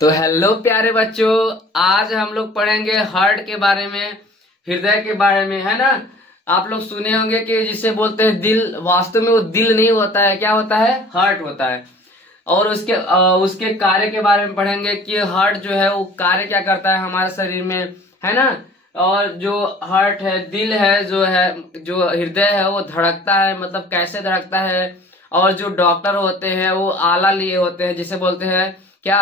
तो हेलो प्यारे बच्चों, आज हम लोग पढ़ेंगे हार्ट के बारे में, हृदय के बारे में, है ना। आप लोग सुने होंगे कि जिसे बोलते हैं दिल, वास्तव में वो दिल नहीं होता है, क्या होता है, हार्ट होता है। और उसके कार्य के बारे में पढ़ेंगे कि हार्ट जो है वो कार्य क्या करता है हमारे शरीर में, है ना। और जो हार्ट है, दिल है, जो हृदय है वो धड़कता है, मतलब कैसे धड़कता है। और जो डॉक्टर होते हैं वो आला लिए होते हैं, जिसे बोलते हैं क्या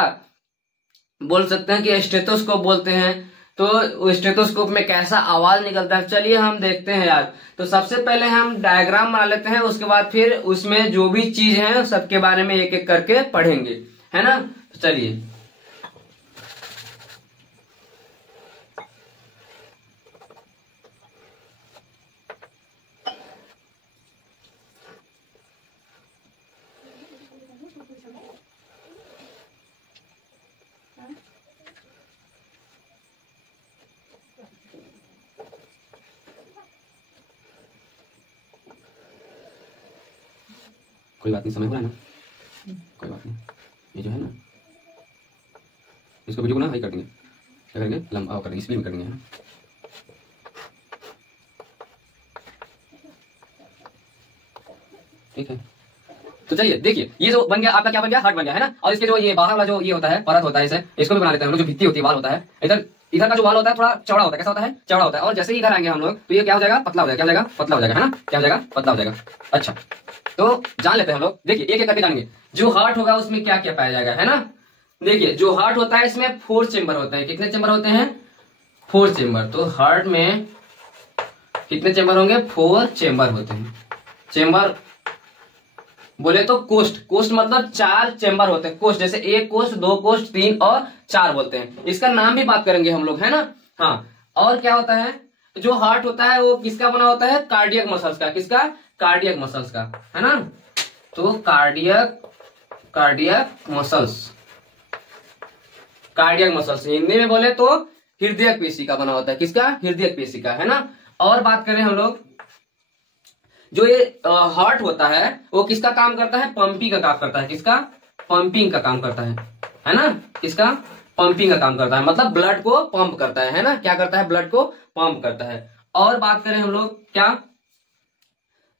बोल सकते हैं कि स्टेथोस्कोप बोलते हैं। तो स्टेथोस्कोप में कैसा आवाज निकलता है, चलिए हम देखते हैं यार। तो सबसे पहले हम डायग्राम बना लेते हैं, उसके बाद फिर उसमें जो भी चीज है सबके बारे में एक एक करके पढ़ेंगे, है ना। तो चलिए कोई बात नहीं, समय हुआ है ना, कोई बात नहीं। ये जो है ना, इसको वीडियो को ना हाई कर देंगे, क्या करेंगे, लंबा कर देंगे, स्पीड में कर देंगे, है ना। ठीक है, तो चलिए देखिए, ये जो बन गया आपका, क्या बन गया, हार्ट बन गया, है ना। और इसके जो ये बाहर वाला जो ये होता है, परत होता है, इसे इसको भी बना लेते हैं हम लोग। जो भित्ती होती है, वाल होता है, इधर इधर का जो वाल होता है थोड़ा चौड़ा होता है, कैसा होता है, चौड़ा होता है। और जैसे ही इधर आएंगे हम लोग तो ये क्या हो जाएगा, पतला हो जाएगा, क्या हो जाएगा, पतला हो जाएगा, है ना, क्या हो जाएगा, पतला हो जाएगा। अच्छा, तो जान लेते हैं हम लोग, देखिए एक एक करके जानेंगे। जो हार्ट होगा उसमें क्या क्या पाया जाएगा, है ना। देखिए जो हार्ट होता है इसमें 4 चेंबर होते हैं। कितने चेंबर होते हैं, 4 चेंबर। तो हार्ट में कितने चेंबर होंगे, 4 चेंबर होते हैं। चेंबर बोले तो कोष्ठ मतलब 4 चेंबर होते हैं। कोष्ठ जैसे 1 कोष्ठ, 2 कोष्ठ, 3 और 4 बोलते हैं। इसका नाम भी बात करेंगे हम लोग, है ना। हाँ, और क्या होता है, जो हार्ट होता है वो किसका बना होता है, कार्डियक मसल्स का। किसका, कार्डियक मसल्स का, है ना। तो कार्डियक मसल्स हिंदी में बोले तो हृदय पेशी का बना होता है। किसका, हृदय पेशी का, है ना। और बात करें हम लोग, जो ये हार्ट होता है वो किसका काम करता है, पंपिंग का काम करता है। किसका, पंपिंग का काम करता है ना। किसका, पंपिंग का काम करता है, मतलब ब्लड को पंप करता है ना। क्या करता है, ब्लड को पंप करता है। और बात करें हम लोग क्या,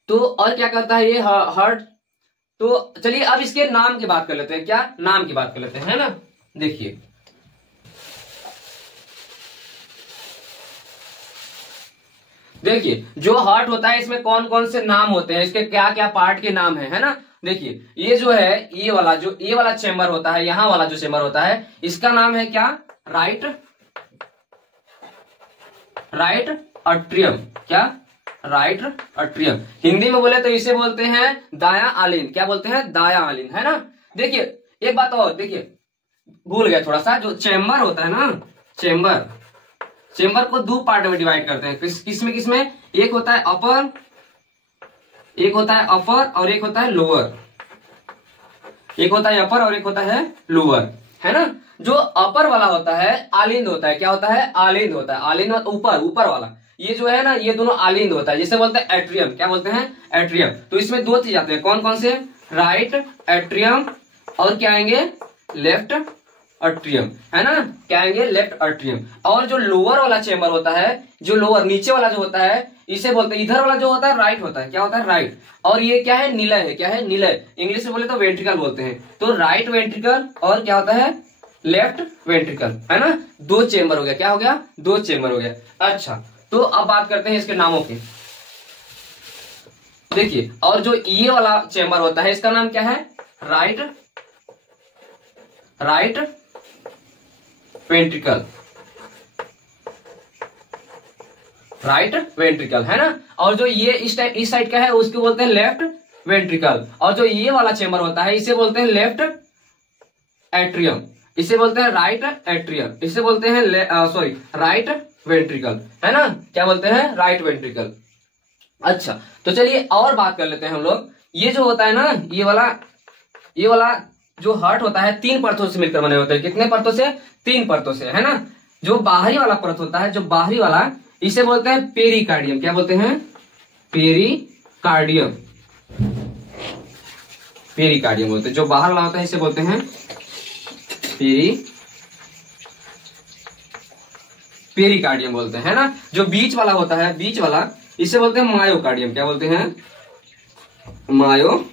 तो और क्या करता है ये हार्ट। तो चलिए अब इसके नाम की बात कर लेते हैं, क्या नाम की बात कर लेते हैं, है ना। देखिए जो हार्ट होता है इसमें कौन कौन से नाम होते हैं, इसके क्या क्या पार्ट के नाम है ना। देखिए ये जो है, ये वाला चेंबर होता है, यहां वाला जो चेंबर होता है इसका नाम है क्या, राइट अट्रियम। क्या, राइट अट्रियम। हिंदी में बोले तो इसे बोलते हैं दाया आलिन। क्या बोलते हैं, दाया आलिन, है ना। देखिए एक बात और, देखिए भूल गया थोड़ा सा, जो चेंबर होता है ना, चेंबर को 2 पार्ट में डिवाइड करते हैं। किसमें एक होता है अपर, और एक होता है लोअर। एक होता है अपर और एक होता है लोअर, है ना। जो अपर वाला होता है आलिंद होता है। क्या होता है, आलिंद होता है। आलिंद ऊपर वाला, ये जो है ना, ये दोनों आलिंद होता है, जिसे बोलते हैं एट्रियम। क्या बोलते हैं, एट्रियम। तो इसमें 2 चीज आते हैं, कौन कौन से, राइट एट्रियम और क्या आएंगे, लेफ्ट अट्रियम, है ना। क्या आएंगे, लेफ्ट अट्रियम। और जो लोअर वाला चेंबर होता है, जो लोअर नीचे वाला जो होता है, इसे बोलते हैं, इधर वाला जो होता है राइट होता है। क्या होता है, राइट। और ये क्या है, निलय है। क्या है, निलय। इंग्लिश में बोले तो वेंट्रिकल बोलते हैं। तो राइट वेंट्रिकल और क्या होता है, लेफ्ट वेंट्रिकल, है ना। 2 चेंबर हो गया। क्या हो गया, 2 चेंबर हो गया। अच्छा, तो अब बात करते हैं इसके नामों की। देखिए, और जो ये वाला चेंबर होता है इसका नाम क्या है, राइट वेंट्रिकल, है ना। और जो ये इस साइड का है उसको बोलते हैं लेफ्ट वेंट्रिकल। और जो ये वाला चेंबर होता है इसे बोलते हैं लेफ्ट एट्रियम, इसे बोलते हैं राइट एट्रियम, इसे बोलते हैं राइट वेंट्रिकल, है ना। क्या बोलते हैं, राइट वेंट्रिकल। अच्छा, तो चलिए और बात कर लेते हैं हम लोग। ये जो होता है ना, ये वाला जो हार्ट होता है 3 परतों से मिलकर बने होते हैं। कितने परतों से, 3 परतों से, है ना। जो बाहरी वाला परत होता है, जो बाहरी वाला, इसे बोलते हैं पेरिकार्डियम। क्या बोलते हैं, पेरिकार्डियम बोलते हैं। जो बाहर वाला होता है इसे बोलते हैं पेरी पेरिकार्डियम बोलते हैं, है ना। जो बीच वाला होता है, बीच वाला, इसे बोलते हैं मायोकार्डियम। क्या बोलते हैं? मायोकार्डियम।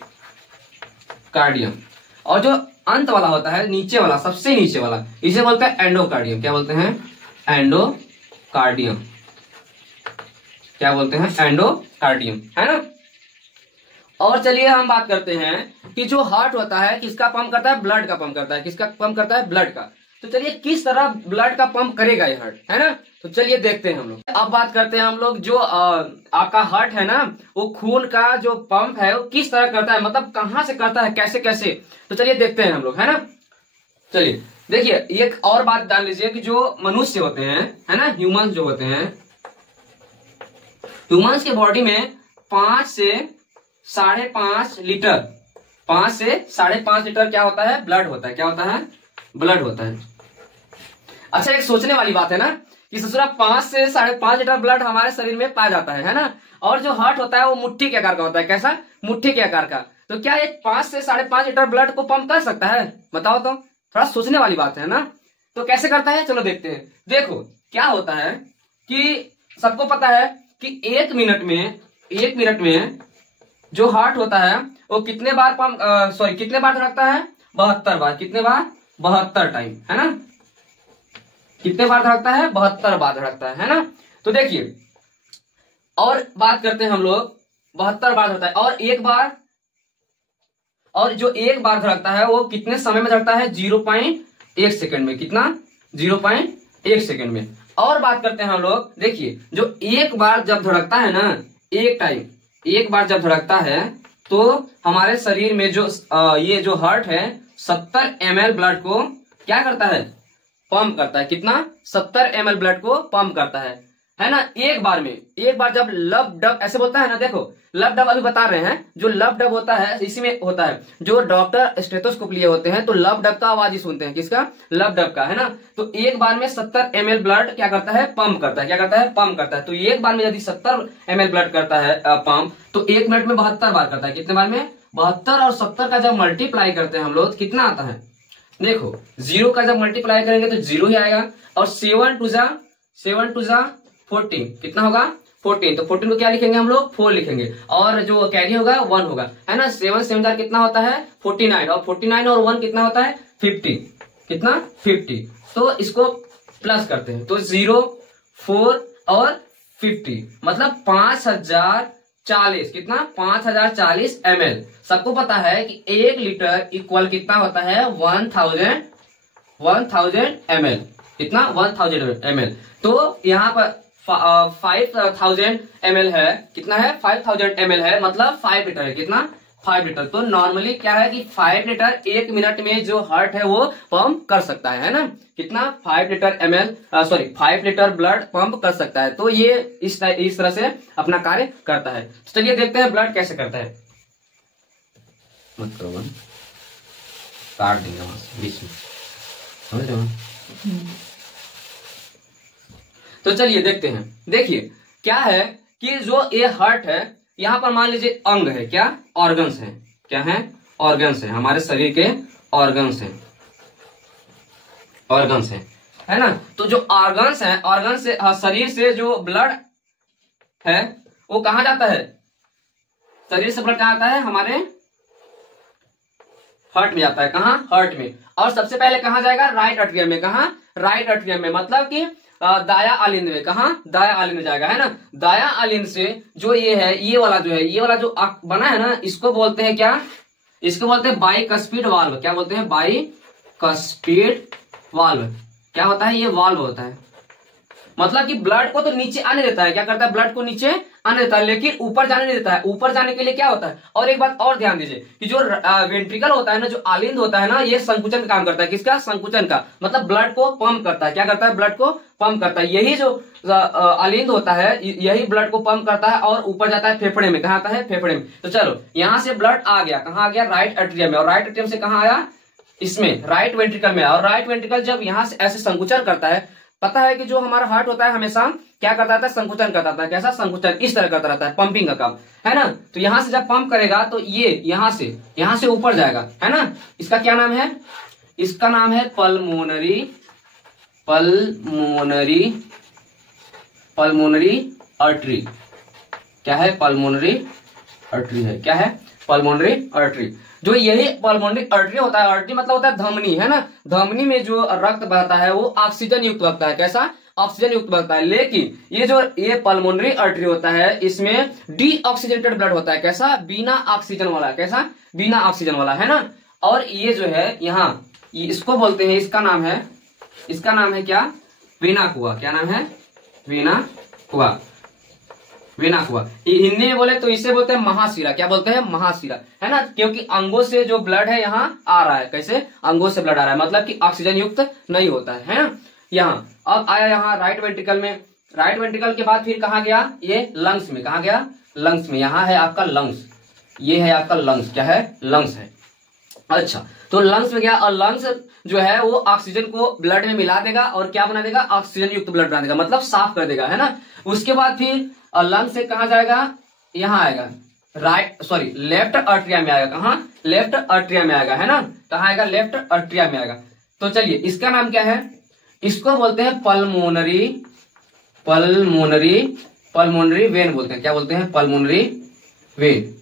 और जो अंत वाला होता है, नीचे वाला, सबसे नीचे वाला, इसे बोलते हैं एंडोकार्डियम। क्या बोलते हैं? एंडोकार्डियम। क्या बोलते हैं? एंडोकार्डियम, है ना। और चलिए हम बात करते हैं कि जो हार्ट होता है किसका पंप करता है? ब्लड का पंप करता है। किसका पंप करता है? ब्लड का। तो चलिए किस तरह ब्लड का पंप करेगा ये हार्ट, है ना। तो चलिए देखते हैं हम लोग। अब बात करते हैं हम लोग, जो आपका हार्ट है ना, वो खून का जो पंप है वो किस तरह करता है, मतलब कहां से करता है, कैसे कैसे। तो चलिए देखते हैं हम लोग, है ना। चलिए देखिए, एक और बात जान लीजिए कि जो मनुष्य होते हैं, है ना, ह्यूमंस जो होते हैं, ह्यूमंस के बॉडी में 5 से 5.5 लीटर, 5 से 5.5 लीटर क्या होता है? ब्लड होता है। क्या होता है? ब्लड होता है। अच्छा, एक सोचने वाली बात है ना कि ससुरा 5 से 5.5 लीटर ब्लड हमारे शरीर में पाया जाता है ना। और जो हार्ट होता है वो मुट्ठी के आकार का होता है। कैसा? मुट्ठी के आकार का। तो क्या एक 5 से 5.5 लीटर ब्लड को पंप कर सकता है? बताओ तो, थोड़ा सोचने वाली बात है ना। तो कैसे करता है, चलो देखते हैं। देखो क्या होता है कि सबको पता है कि 1 मिनट में जो हार्ट होता है वो कितने बार पंप कितने बार धड़कता है? 72 बार। कितने बार? 72 टाइम, है ना। कितने बार धड़कता है? 72 बार धड़कता है ना। तो देखिए, और बात करते हैं हम लोग, 72 बार धड़कता है। और जो एक बार धड़कता है वो कितने समय में धड़कता है? 0.1 सेकंड में। कितना? 0.1 सेकंड में। और बात करते हैं हम लोग, देखिए, जो एक बार जब धड़कता है ना, एक बार जब धड़कता है तो हमारे शरीर में जो ये जो हार्ट है 70 ml ब्लड को क्या करता है? पंप करता है। कितना? 70 ml ब्लड को पंप करता है ना। एक बार में, एक बार जब लब डब ऐसे बोलता है ना, देखो लब डब अभी बता रहे हैं, जो लब डब होता है इसी में होता है। जो डॉक्टर स्टेथोस्कोप लिए होते हैं तो लब डब का आवाज ही सुनते हैं। किसका? लब डब का, है ना। तो एक बार में 70 ml ब्लड क्या करता है? पंप करता है। क्या करता है? पंप करता है। तो एक बार में यदि 70 ml ब्लड करता है पंप, तो 1 मिनट में 72 बार करता है। कितने बार में? 72। और 70 का जब मल्टीप्लाई करते हैं हम लोग, कितना आता है? देखो, 0 का जब मल्टीप्लाई करेंगे तो 0 ही आएगा। और 7 टू जा 14, कितना होगा? 14। तो 14 को क्या लिखेंगे हम लोग? 4 लिखेंगे। और जो कैरी होगा 1 होगा, है ना। 7 7 कितना होता है? 49। और 49 और 1 कितना होता है? 50। कितना? 50। तो इसको प्लस करते हैं तो 0, 4 और 50, मतलब 5040। कितना? 5040 ml। सबको पता है कि 1 लीटर इक्वल कितना होता है? 1000 ml। कितना? 1000 ml। तो यहाँ पर 5000 ml है। कितना है? 5000 ml है, मतलब 5 लीटर है। कितना? 5 लीटर। तो नॉर्मली क्या है कि 5 लीटर 1 मिनट में जो हार्ट है वो पंप कर सकता है ना। कितना? 5 लीटर ब्लड पंप कर सकता है। तो ये इस तरह से अपना कार्य करता है। चलिए देखते हैं ब्लड कैसे करता है। मत करो, काट देंगे बीच में, समझ रहे हो? तो चलिए देखते हैं। देखिए क्या है कि जो ये हार्ट है, यहां पर मान लीजिए अंग है। क्या? ऑर्गन्स है। क्या है? ऑर्गन्स है। हमारे शरीर के ऑर्गन्स है, ऑर्गन्स है ना। तो जो ऑर्गन्स है, ऑर्गन से शरीर से जो ब्लड है वो कहां जाता है? शरीर से ब्लड कहां आता है? हमारे हार्ट में जाता है। कहां? हार्ट में। और सबसे पहले कहां जाएगा? राइट एट्रियम में। कहां? राइट एट्रियम में, मतलब कि दाया आलिंद में। कहा? दाया आलिंद में जाएगा, है ना। दाया आलिंद से जो ये है, ये वाला जो बना है ना, इसको बोलते हैं क्या? इसको बोलते हैं बाइकस्पिड वाल्व। क्या बोलते हैं? Bicuspid valve. क्या होता है? ये वाल्व होता है, मतलब कि ब्लड को तो नीचे आने देता है। क्या करता है? ब्लड को नीचे आने देता है, लेकिन ऊपर जाने नहीं देता है। ऊपर जाने के लिए क्या होता है? और एक बात और ध्यान दीजिए कि जो वेंट्रिकल होता है ना, जो आलिंद होता है ना, ये संकुचन का काम करता है। किसका? संकुचन का, मतलब ब्लड को पंप करता है। क्या करता है? ब्लड को पंप करता है। यही जो आलिंद होता है, यही ब्लड को पंप करता है और ऊपर जाता है फेफड़े में। कहाँ आता है? फेफड़े में। तो चलो, यहां से ब्लड आ गया, कहाँ आ गया? राइट एट्रियम में। और राइट एट्रियम से कहाँ आया? इसमें, राइट वेंट्रिकल में। और राइट वेंट्रिकल जब यहां से ऐसे संकुचन करता है, पता है कि जो हमारा हार्ट होता है हमेशा क्या करता रहता है? संकुचन करता रहता है। कैसा? संकुचन, इस तरह करता रहता है, पंपिंग का काम, है ना। तो यहां से जब पंप करेगा तो ये यहां से ऊपर जाएगा, है ना। इसका क्या नाम है? इसका नाम है पल्मोनरी पल्मोनरी आर्टरी। क्या है? पल्मोनरी आर्टरी है। क्या है? Pulmonary artery. जो यही पल्मोनरी आर्टरी होता है, आर्टरी मतलब होता है धमनी, है ना। धमनी में जो रक्त बहता है वो ऑक्सीजन युक्त बहता है। कैसा? ऑक्सीजन युक्त बहता है। लेकिन ये पल्मोनरी आर्टरी होता है, इसमें डीऑक्सीजेटेड ब्लड होता है। कैसा? बिना ऑक्सीजन वाला। कैसा? बिना ऑक्सीजन वाला, है ना। और ये जो है यहाँ इसको बोलते हैं, इसका नाम है क्या? वेना कुआ। क्या नाम है? वेना कुआ। वेना कुआ। हिंदी में बोले तो इसे बोलते हैं महाशिरा। क्या बोलते हैं? महाशिरा, है ना। क्योंकि अंगों से जो ब्लड है यहाँ आ रहा है। कैसे? अंगों से ब्लड आ रहा है, मतलब कि ऑक्सीजन युक्त नहीं होता है ना। यहाँ अब आया यहाँ राइट वेंट्रिकल में। राइट वेंट्रिकल के बाद फिर कहाँ गया? ये लंग्स में। कहाँ गया? लंग्स में। यहाँ है आपका लंग्स, ये है आपका लंग्स। क्या है? लंग्स है। अच्छा, तो लंग्स में गया और लंग्स जो है वो ऑक्सीजन को ब्लड में मिला देगा और क्या बना देगा? ऑक्सीजन युक्त ब्लड बना देगा, मतलब साफ कर देगा, है ना। उसके बाद फिर लंग्स से कहाँ जाएगा? यहाँ आएगा लेफ्ट आर्टरिया में आएगा। कहाँ? लेफ्ट आर्टरिया में आएगा, है ना। कहाँ आएगा? लेफ्ट आर्टरिया में आएगा। तो चलिए इसका नाम क्या है? इसको बोलते हैं पल्मोनरी वेन बोलते हैं। क्या बोलते हैं? पल्मोनरी वेन,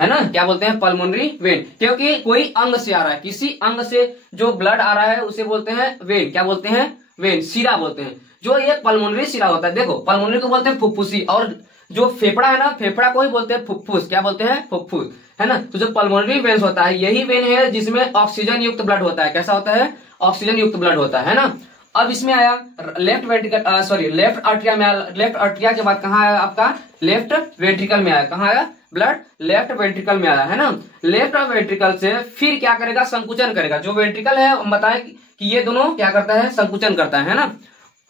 है ना। क्या बोलते हैं? पल्मोनरी वेन, क्योंकि कोई अंग से आ रहा है, किसी अंग से जो ब्लड आ रहा है उसे बोलते हैं वेन। क्या बोलते हैं? वेन, शिरा बोलते हैं। जो ये पल्मोनरी शिरा होता है, देखो पल्मोनरी को बोलते हैं फुफ्फुसी, और जो फेफड़ा है ना, फेफड़ा को ही बोलते हैं फुफ्फुस। क्या बोलते हैं? फुफ्फुस, है ना। तो जो पल्मोनरी वेन होता है, यही वेन है जिसमें ऑक्सीजन युक्त ब्लड होता है। कैसा होता है? ऑक्सीजन युक्त ब्लड होता है ना। अब इसमें आया लेफ्ट आर्टरिया में आया। लेफ्ट आर्टरिया के बाद कहाँ आया आपका? लेफ्ट वेंट्रिकल में आया। कहाँ आया? ब्लड लेफ्ट वेंट्रिकल में आया, है ना। लेफ्ट वेंट्रिकल से फिर क्या करेगा? संकुचन करेगा। जो वेंट्रिकल है हम बताएं कि ये दोनों क्या करता है? संकुचन करता है ना।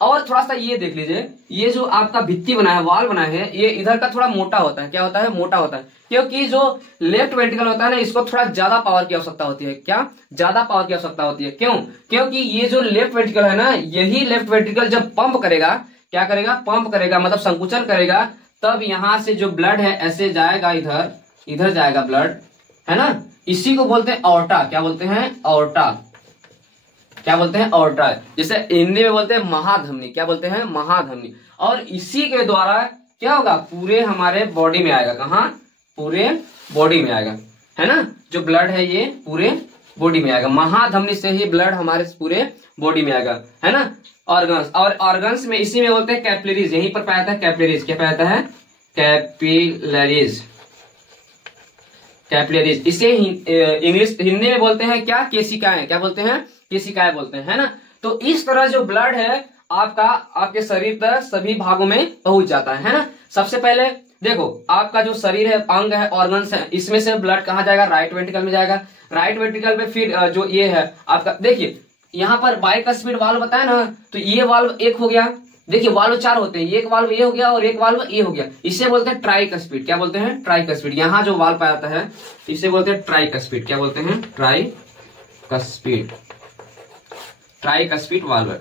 और थोड़ा सा ये देख लीजिए, ये जो आपका भित्ति बना है, वाल बना है, ये इधर का थोड़ा मोटा होता है। क्या होता है? मोटा होता है, क्योंकि जो लेफ्ट वेंट्रिकल होता है ना, इसको थोड़ा ज्यादा पावर की आवश्यकता होती है। क्या? ज्यादा पावर की आवश्यकता होती है। क्यों? क्योंकि ये जो लेफ्ट वेंट्रिकल है ना, यही लेफ्ट वेंट्रिकल जब पंप करेगा, क्या करेगा? पंप करेगा, मतलब संकुचन करेगा, तब यहां से जो ब्लड है ऐसे जाएगा, इधर जाएगा ब्लड, है ना। इसी को बोलते हैं ऑर्टा। क्या बोलते हैं? ऑर्टा। क्या बोलते हैं? ऑर्टा। जैसे हिंदी में बोलते हैं महाधमनी। क्या बोलते हैं? महाधमनी। और इसी के द्वारा क्या होगा? पूरे हमारे बॉडी में आएगा। कहाँ? पूरे बॉडी में आएगा, है ना। जो ब्लड है ये पूरे बॉडी में आएगा। महाधमनी से ही ब्लड हमारे पूरे बॉडी में आएगा, है ना। ऑर्गन्स, और ऑर्गन्स में इसी में बोलते हैं कैपिलरीज। यहीं पर पाया जाता है कैपिलरीज। क्या पाया जाता है? कैपिलरीज। कैपिलरीज। इसे इंग्लिश हिंदी में बोलते हैं क्या? केशिकाएं। क्या बोलते हैं? केशिकाएं बोलते हैं, है ना। तो इस तरह जो ब्लड है आपका आपके शरीर तक सभी भागों में पहुंच जाता है ना। सबसे पहले देखो, आपका जो शरीर है, अंग है, ऑर्गन्स है, इसमें से ब्लड कहाँ जाएगा? राइट वेंट्रिकल में जाएगा। राइट वेंट्रिकल में फिर जो ये है आपका, देखिए यहाँ पर बाइकस्पिड वाल्व बताया ना, तो ये वाल्व एक हो गया। देखिए वाल्व 4 होते हैं, एक वाल्व ये हो गया और एक वाल्व ये हो गया। इसे बोलते हैं ट्राइकस्पिड। क्या बोलते हैं? ट्राइकस्पिड। यहाँ जो वाल्व पाया जाता है इसे बोलते हैं ट्राइकस्पिड। क्या बोलते हैं? ट्राइकस्पिड। Tricuspid valve.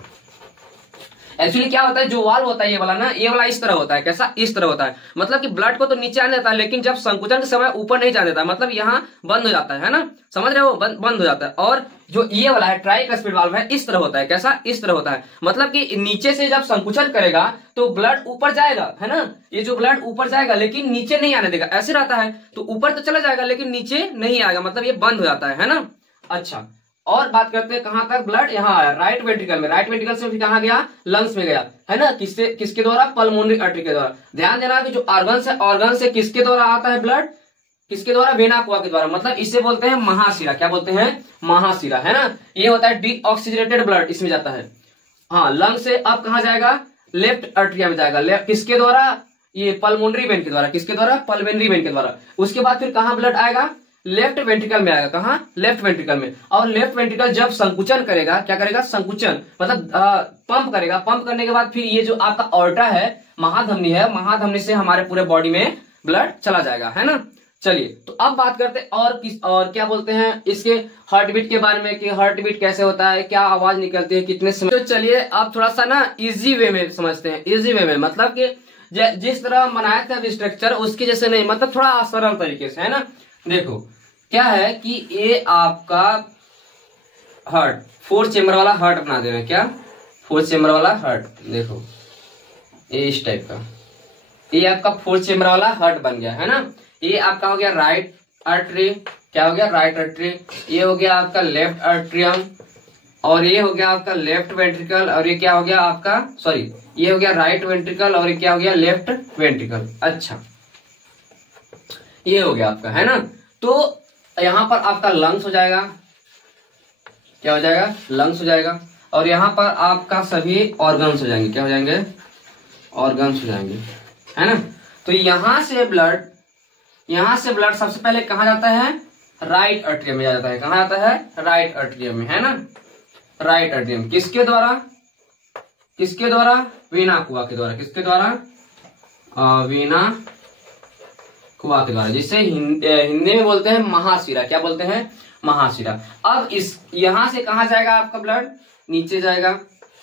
एक्चुअली क्या होता है, जो वाल्व होता है ये वाला ना, ये वाला इस तरह होता है। कैसा? इस तरह होता है, मतलब कि ब्लड को तो नीचे आने देता है, लेकिन जब संकुचन के समय ऊपर नहीं जाने देता, मतलब यहाँ बंद हो जाता है ना। समझ रहे हो? बंद हो जाता है। और जो ये वाला है ट्राइकस्पिड वाल्व है, इस तरह होता है। कैसा? इस तरह होता है, मतलब कि नीचे से जब संकुचन करेगा तो ब्लड ऊपर जाएगा, है ना। ये जो ब्लड ऊपर जाएगा लेकिन नीचे नहीं आने देगा, ऐसे रहता है। तो ऊपर तो चला जाएगा लेकिन नीचे नहीं आएगा, मतलब ये बंद हो जाता है ना। अच्छा, और बात करते हैं कहां तक? ब्लड यहाँ आया राइट वेंट्रिकल में। राइट वेंट्रिकल से फिर कहां गया? लंग्स में गया, है ना। किसके द्वारा? पल्मोनरी आर्टरी के द्वारा। ध्यान देना कि जो ऑर्गन्स है, ऑर्गन से किसके द्वारा आता है ब्लड? किसके द्वारा? वेना कुआ के द्वारा। मतलब इसे बोलते हैं महाशिरा। क्या बोलते हैं? महाशिरा, है ना। ये होता है डीऑक्सीजनेटेड ब्लड, इसमें जाता है। हाँ, लंग से अब कहां जाएगा? लेफ्ट आर्टरिया में जाएगा। किसके द्वारा? ये पल्मोनरी वेन के द्वारा। किसके द्वारा? पल्मोनरी वेन के द्वारा। उसके बाद फिर कहां ब्लड आएगा? लेफ्ट वेंट्रिकल में आएगा। कहां? लेफ्ट वेंट्रिकल में। और लेफ्ट वेंट्रिकल जब संकुचन करेगा, क्या करेगा? संकुचन मतलब पंप करेगा। पंप करने के बाद फिर ये जो आपका ऑर्टा है, महाधमनी है, महाधमनी से हमारे पूरे बॉडी में ब्लड चला जाएगा, है ना। चलिए, तो अब बात करते हैं और क्या बोलते हैं इसके हार्ट बीट के बारे में, कि हार्ट बीट कैसे होता है, क्या आवाज निकलती है, कितने समय। तो चलिए अब थोड़ा सा ना इजी वे में समझते हैं। इजी वे में मतलब कि जिस तरह बनाया था स्ट्रक्चर उसके जैसे नहीं, मतलब थोड़ा सरल तरीके से, है ना। देखो क्या है कि ये आपका हार्ट 4 चेम्बर वाला हार्ट बना दे रहे हैं। क्या? 4 चेम्बर वाला हार्ट। देखो ये इस टाइप का, ये आपका 4 चेम्बर वाला हार्ट बन गया है ना। ये आपका हो गया राइट आर्टरी, क्या हो गया राइट आर्टरी। ये हो गया आपका लेफ्ट आर्ट्रियम, और ये हो गया आपका लेफ्ट वेंट्रिकल, और ये क्या हो गया आपका सॉरी ये हो गया राइट वेंट्रिकल, और ये क्या हो गया लेफ्ट वेंट्रिकल। अच्छा ये हो गया आपका है ना। तो यहाँ पर आपका लंग्स हो जाएगा, क्या हो जाएगा लंग्स हो जाएगा, और यहाँ पर आपका सभी ऑर्गन्स हो जाएंगे, क्या हो जाएंगे ऑर्गन्स हो जाएंगे है ना। तो यहाँ से ब्लड सबसे पहले कहाँ जाता है, राइट आर्टरियम में जाता है। कहाँ जाता है, राइट आर्टरियम में है ना। राइट आर्टरियम किसके द्वारा वीना कुआ के द्वारा, किसके द्वारा वीना कुआ के द्वारा, जिसे हिंदी में बोलते हैं महाशिरा। क्या बोलते हैं, महाशिरा। अब इस यहां से कहा जाएगा आपका ब्लड, नीचे जाएगा,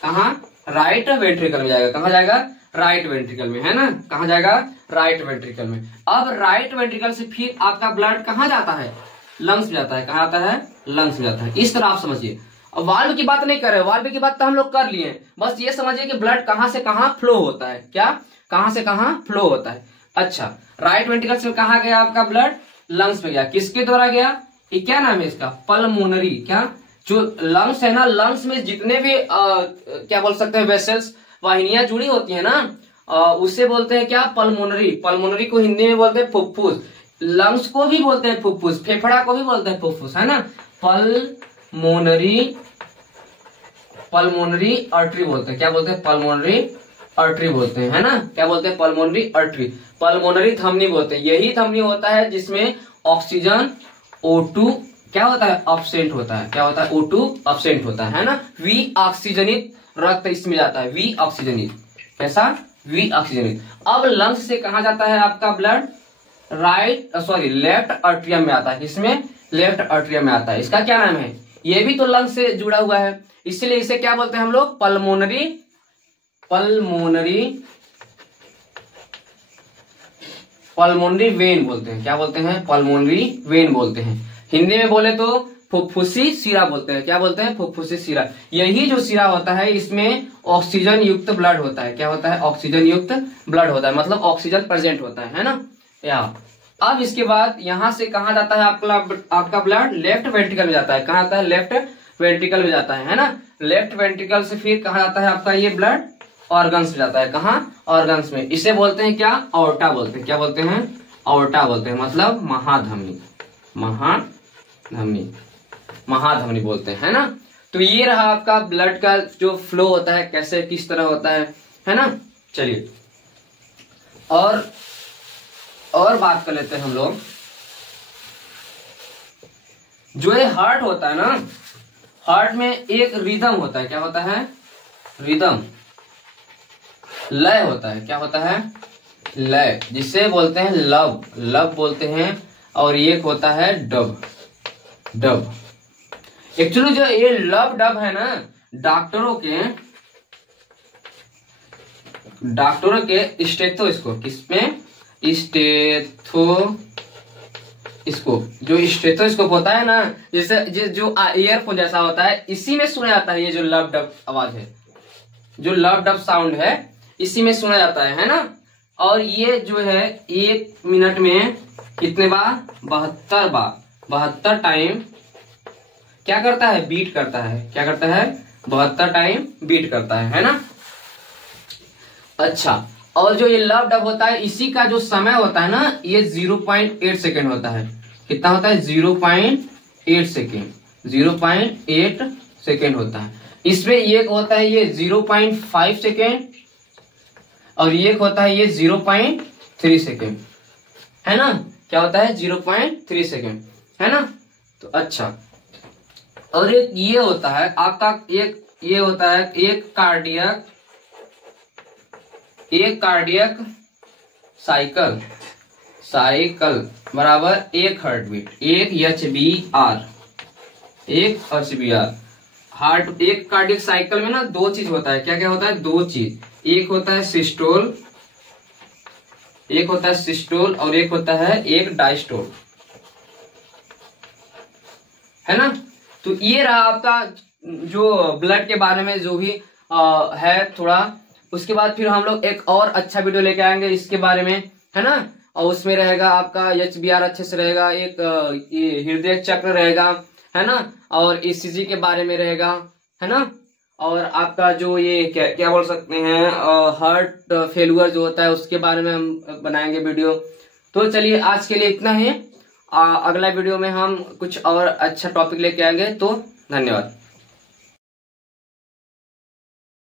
कहा राइट वेंट्रिकल में जाएगा। कहा जाएगा राइट वेंट्रिकल में है ना, कहा जाएगा राइट वेंट्रिकल में। अब राइट वेंट्रिकल से फिर आपका ब्लड कहाँ जाता है, लंग्स में जाता है। कहाँ जाता है, लंग्स में जाता है। इस तरह आप समझिए। अब वाल्व की बात नहीं कर रहे, वाल्व की बात तो हम लोग कर लिए, बस ये समझिए कि ब्लड कहाँ से कहाँ फ्लो होता है। क्या, कहाँ से कहाँ फ्लो होता है। अच्छा, राइट वेंट्रिकल से कहाँ गया आपका ब्लड, लंग्स में गया। किसके द्वारा गया, ये क्या नाम है इसका, पल्मोनरी। क्या, जो लंग्स है ना, लंग्स में जितने भी क्या बोल सकते हैं वेसल्स, वाहिनियां जुड़ी होती है ना, उससे बोलते हैं क्या, पल्मोनरी। पल्मोनरी को हिंदी में बोलते हैं फुफ्फुस, लंग्स को भी बोलते हैं फुफ्फुस, फेफड़ा को भी बोलते हैं फुफ्फुस है ना। पल्मोनरी आर्टरी बोलते हैं। क्या बोलते हैं, पल्मोनरी आर्टरी बोलते हैं है ना। क्या बोलते हैं, पल्मोनरी आर्टरी। पल्मोनरी धमनी बोलते हैं, यही धमनी होता है जिसमें ऑक्सीजन O2 क्या होता है, अब्सेंट होता है। क्या होता है, O2 अब्सेंट होता है ना। वी ऑक्सीजनित रक्त इसमें जाता है, वी ऑक्सीजनित। कैसा, वी ऑक्सीजनित। अब लंग्स से कहा जाता है आपका ब्लड, लेफ्ट आर्टरियम में आता है। इसमें लेफ्ट आर्टरियम में आता है। इसका क्या नाम है, ये भी तो लंग्स से जुड़ा हुआ है, इसलिए इसे क्या बोलते हैं हम लोग, पल्मोनरी वेन बोलते हैं। क्या बोलते हैं, पल्मोनरी वेन बोलते हैं। हिंदी में बोले तो फुफ्फुसी शिरा बोलते हैं। क्या बोलते हैं, फुफ्फुसी शिरा। यही जो शिरा होता है इसमें ऑक्सीजन युक्त ब्लड होता है। क्या होता है, ऑक्सीजन युक्त ब्लड होता है, मतलब ऑक्सीजन प्रेजेंट होता है ना। अब इसके बाद यहां से कहा जाता है आपका ब्लड, लेफ्ट वेंट्रिकल में जाता है। कहा जाता है, लेफ्ट वेंट्रिकल में जाता है ना। लेफ्ट वेंट्रिकल से फिर कहा जाता है आपका ये ब्लड ऑर्गन्स में जाता है। कहाँ, ऑर्गन्स में। इसे बोलते हैं क्या, ऑर्टा बोलते हैं। क्या बोलते हैं, ऑर्टा बोलते हैं, मतलब महाधमनी बोलते हैं है ना। तो ये रहा आपका ब्लड का जो फ्लो होता है, कैसे किस तरह होता है ना। चलिए और बात कर लेते हैं हम लोग। जो ये हार्ट होता है ना, हार्ट में एक रिदम होता है। क्या होता है, रिदम, लय होता है। क्या होता है, लय, जिसे बोलते हैं लब बोलते हैं। और एक होता है डब। एक्चुअली जो ये लब डब है ना, डॉक्टरों के स्टेथोस्कोप, किसमें, स्टेथोस्कोप, जो स्टेथोस्कोप होता है ना, जैसे जो ईयरफोन जैसा होता है, इसी में सुना जाता है। ये जो लब डब आवाज है, जो लब डब साउंड है, इसी में सुना जाता है ना। और ये जो है 1 मिनट में कितने बार, 72 टाइम क्या करता है, बीट करता है। क्या करता है, 72 टाइम बीट करता है ना। अच्छा, और जो ये लव डब होता है, इसी का जो समय होता है ना, ये 0.8 सेकेंड होता है। कितना होता है, 0.8 सेकेंड होता है। इसमें एक होता है ये 0.5 सेकेंड, और एक होता है ये 0.3 सेकेंड है ना। क्या होता है, 0.3 सेकेंड है ना। तो अच्छा, और एक ये होता है आपका, ये होता है एक कार्डियक साइकिल बराबर 1 हार्ट बीट, 1 HBR। हार्ट, एक कार्डियक साइकिल में ना 2 चीज होता है। क्या क्या होता है, 2 चीज। एक होता है सिस्टोल, और एक होता है एक डायस्टोल है ना। तो ये रहा आपका जो ब्लड के बारे में जो भी है थोड़ा उसके बाद फिर हम लोग एक और अच्छा वीडियो लेके आएंगे इसके बारे में, है ना। और उसमें रहेगा आपका HBR अच्छे से रहेगा, एक ये हृदय चक्र रहेगा, है ना, और ECG के बारे में रहेगा, है ना, और आपका जो ये क्या क्या बोल सकते हैं हार्ट फेलुअर जो होता है उसके बारे में हम बनाएंगे वीडियो। तो चलिए आज के लिए इतना ही। अगला वीडियो में हम कुछ और अच्छा टॉपिक लेके आएंगे। तो धन्यवाद।